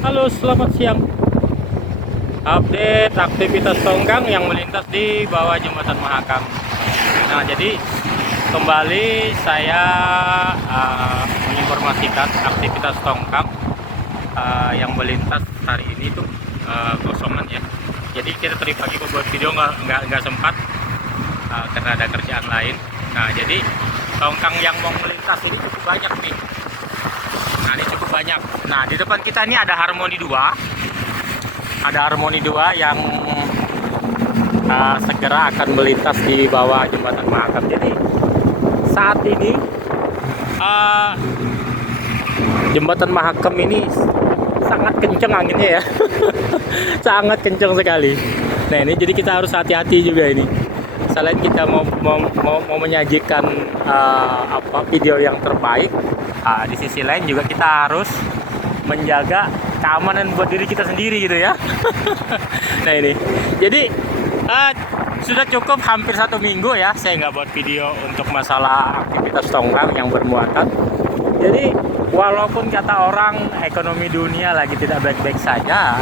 Halo, selamat siang. Update aktivitas tongkang yang melintas di bawah jembatan Mahakam. Nah, jadi kembali saya menginformasikan aktivitas tongkang yang melintas hari ini tuh kosongan ya. Jadi kita tadi pagi membuat video nggak sempat karena ada kerjaan lain. Nah, jadi tongkang yang mau melintas ini cukup banyak nih. Nah, ini cukup banyak. Nah, di depan kita ini ada Harmoni 2. Ada Harmoni 2 yang segera akan melintas di bawah jembatan Mahakam. Jadi saat ini jembatan Mahakam ini sangat kencang anginnya ya. Sangat kencang sekali. Nah, ini jadi kita harus hati-hati juga ini. Selain kita mau menyajikan video yang terbaik, di sisi lain juga kita harus menjaga keamanan buat diri kita sendiri gitu ya. Nah, ini jadi sudah cukup hampir 1 minggu ya saya nggak buat video untuk masalah aktivitas tongkang yang bermuatan. Jadi walaupun kata orang ekonomi dunia lagi tidak baik-baik saja,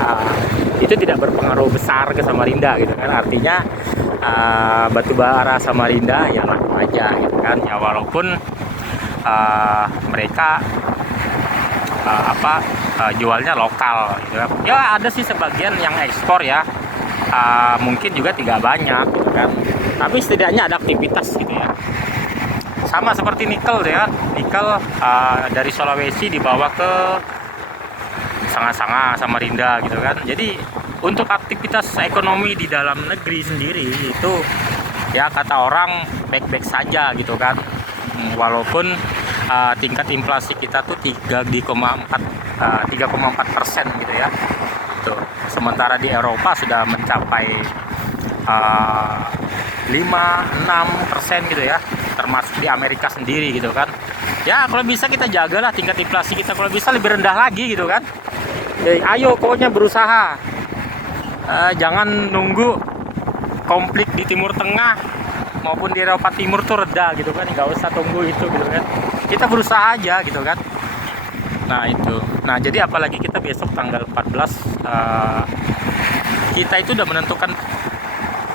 itu tidak berpengaruh besar ke Samarinda gitu kan. Artinya batubara Samarinda ya laku aja gitu kan ya, walaupun mereka jualnya lokal gitu kan. Ya ada sih sebagian yang ekspor ya, mungkin juga tidak banyak gitu kan, tapi setidaknya ada aktivitas gitu ya. Sama seperti nikel ya, nikel dari Sulawesi dibawa ke Sanga-Sanga Samarinda gitu kan. Jadi untuk aktivitas ekonomi di dalam negeri sendiri itu ya kata orang baik-baik saja gitu kan. Walaupun tingkat inflasi kita tuh 3,4% gitu ya. Tuh. Sementara di Eropa sudah mencapai 5-6% gitu ya, termasuk di Amerika sendiri gitu kan. Ya kalau bisa kita jagalah tingkat inflasi kita, kalau bisa lebih rendah lagi gitu kan. Jadi, ayo pokoknya berusaha, jangan nunggu konflik di Timur Tengah maupun di Eropa Timur tuh reda gitu kan, nggak usah tunggu itu gitu kan, kita berusaha aja gitu kan. Nah itu, nah jadi apalagi kita besok tanggal 14 kita itu udah menentukan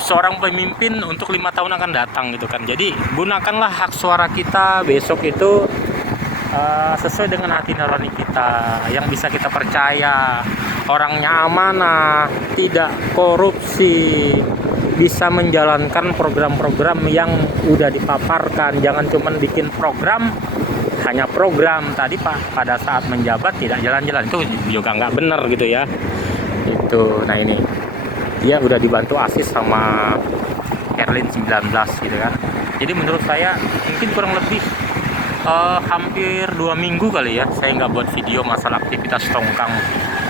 seorang pemimpin untuk 5 tahun akan datang gitu kan. Jadi gunakanlah hak suara kita besok itu sesuai dengan hati nurani kita, yang bisa kita percaya, orangnya amanah, tidak korupsi, bisa menjalankan program-program yang udah dipaparkan. Jangan cuma bikin program, hanya program tadi Pak pada saat menjabat tidak jalan-jalan, itu juga nggak benar gitu ya. Itu, nah ini dia udah dibantu asis sama Erlin 19 gitu kan. Jadi menurut saya mungkin kurang lebih hampir 2 minggu kali ya saya nggak buat video masalah aktivitas tongkang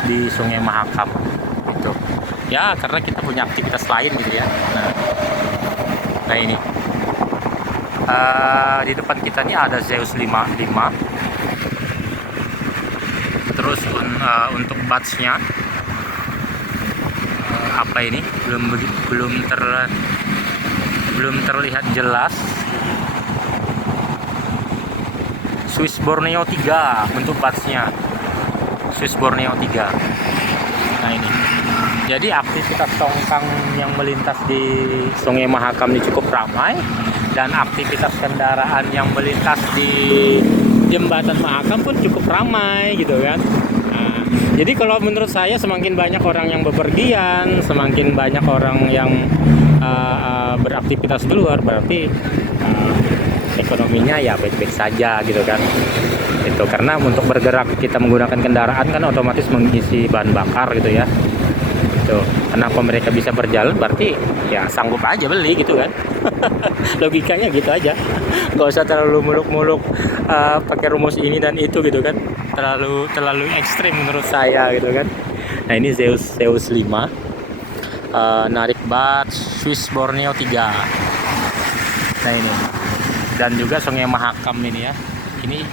di Sungai Mahakam gitu ya, karena kita punya aktivitas lain gitu ya. Nah ini di depan kita nih ada Zeus 55. Terus untuk batchnya apa ini belum terlihat jelas. Swiss Borneo 3 untuk batchnya, Swiss Borneo 3. Nah ini jadi aktivitas tongkang yang melintas di Sungai Mahakam ini cukup ramai, dan aktivitas kendaraan yang melintas di jembatan Mahakam pun cukup ramai gitu kan. Nah, jadi kalau menurut saya semakin banyak orang yang bepergian, semakin banyak orang yang beraktivitas keluar, berarti ekonominya ya baik-baik saja gitu kan. Itu karena untuk bergerak kita menggunakan kendaraan kan otomatis mengisi bahan bakar gitu ya. Itu kenapa mereka bisa berjalan, berarti ya sanggup aja beli gitu kan. Logikanya gitu aja, nggak usah terlalu muluk-muluk pakai rumus ini dan itu gitu kan, terlalu ekstrim menurut saya gitu kan. Nah ini Zeus 5 narik bat Swiss Borneo 3. Nah ini, dan juga Sungai Mahakam ini ya, ini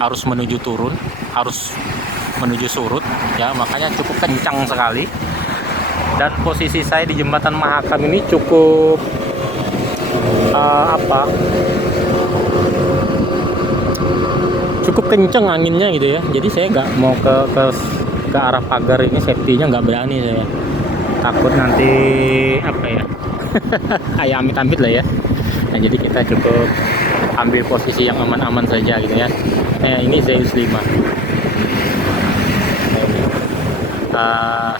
harus menuju turun, harus menuju surut ya, makanya cukup kencang sekali. Dan posisi saya di jembatan Mahakam ini cukup cukup kenceng anginnya gitu ya. Jadi saya nggak mau ke arah pagar ini, safety-nya nggak berani saya. Takut nanti apa ya? Kayak amit-amit lah ya. Nah, jadi kita cukup ambil posisi yang aman-aman saja gitu ya. Ini Zeus 5.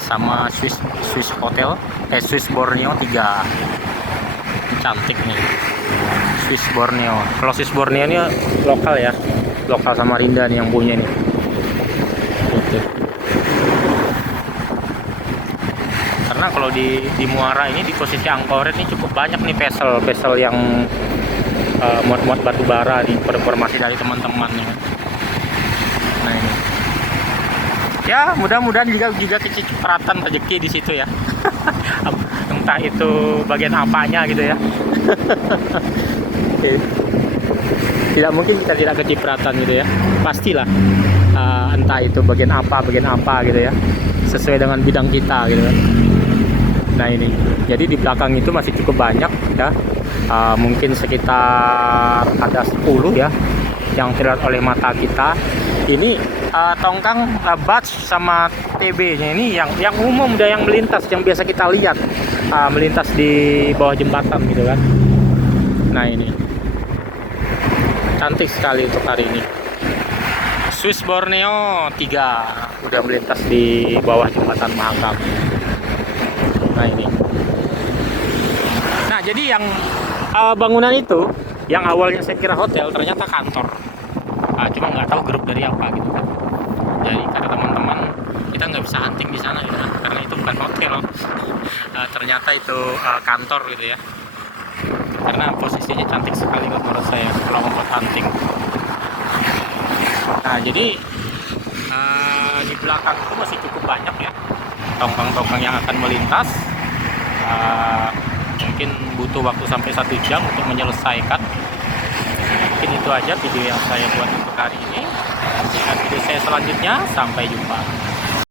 Sama Swiss Hotel, Swiss Borneo 3. Cantik nih. Swiss Borneo. Kalau Swiss Borneo ini lokal ya. Lokal Samarinda nih yang punya nih. Gitu. Karena kalau di Muara ini di posisi Angkoret ini cukup banyak nih vessel yang muat batu bara nih, informasi dari teman-teman nih. Nah ini. Ya mudah-mudahan juga kecipratan rezeki di situ ya. Entah itu bagian apanya gitu ya. Tidak mungkin kita tidak kecipratan gitu ya, pastilah. Entah itu bagian apa gitu ya, sesuai dengan bidang kita gitu kan. Nah ini, jadi di belakang itu masih cukup banyak ya, mungkin sekitar ada 10 ya yang terlihat oleh mata kita. Ini tongkang batch sama TB-nya ini yang umum dan yang melintas, yang biasa kita lihat melintas di bawah jembatan gitu kan. Nah ini cantik sekali untuk hari ini. Swiss Borneo 3 udah melintas di bawah jembatan Mahakam. Nah ini. Nah jadi yang bangunan itu yang awalnya saya kira hotel ternyata kantor. Cuma nggak tahu grup dari apa gitu kan. Jadi kata teman-teman kita nggak bisa hunting di sana ya, karena itu bukan hotel. Ternyata itu kantor gitu ya. Karena posisinya cantik sekali menurut saya kalau untuk hunting. Nah jadi di belakang itu masih cukup banyak ya tongkang-tongkang yang akan melintas. Mungkin butuh waktu sampai 1 jam untuk menyelesaikan. Mungkin itu aja video yang saya buat untuk hari ini. Dengan video saya selanjutnya, sampai jumpa.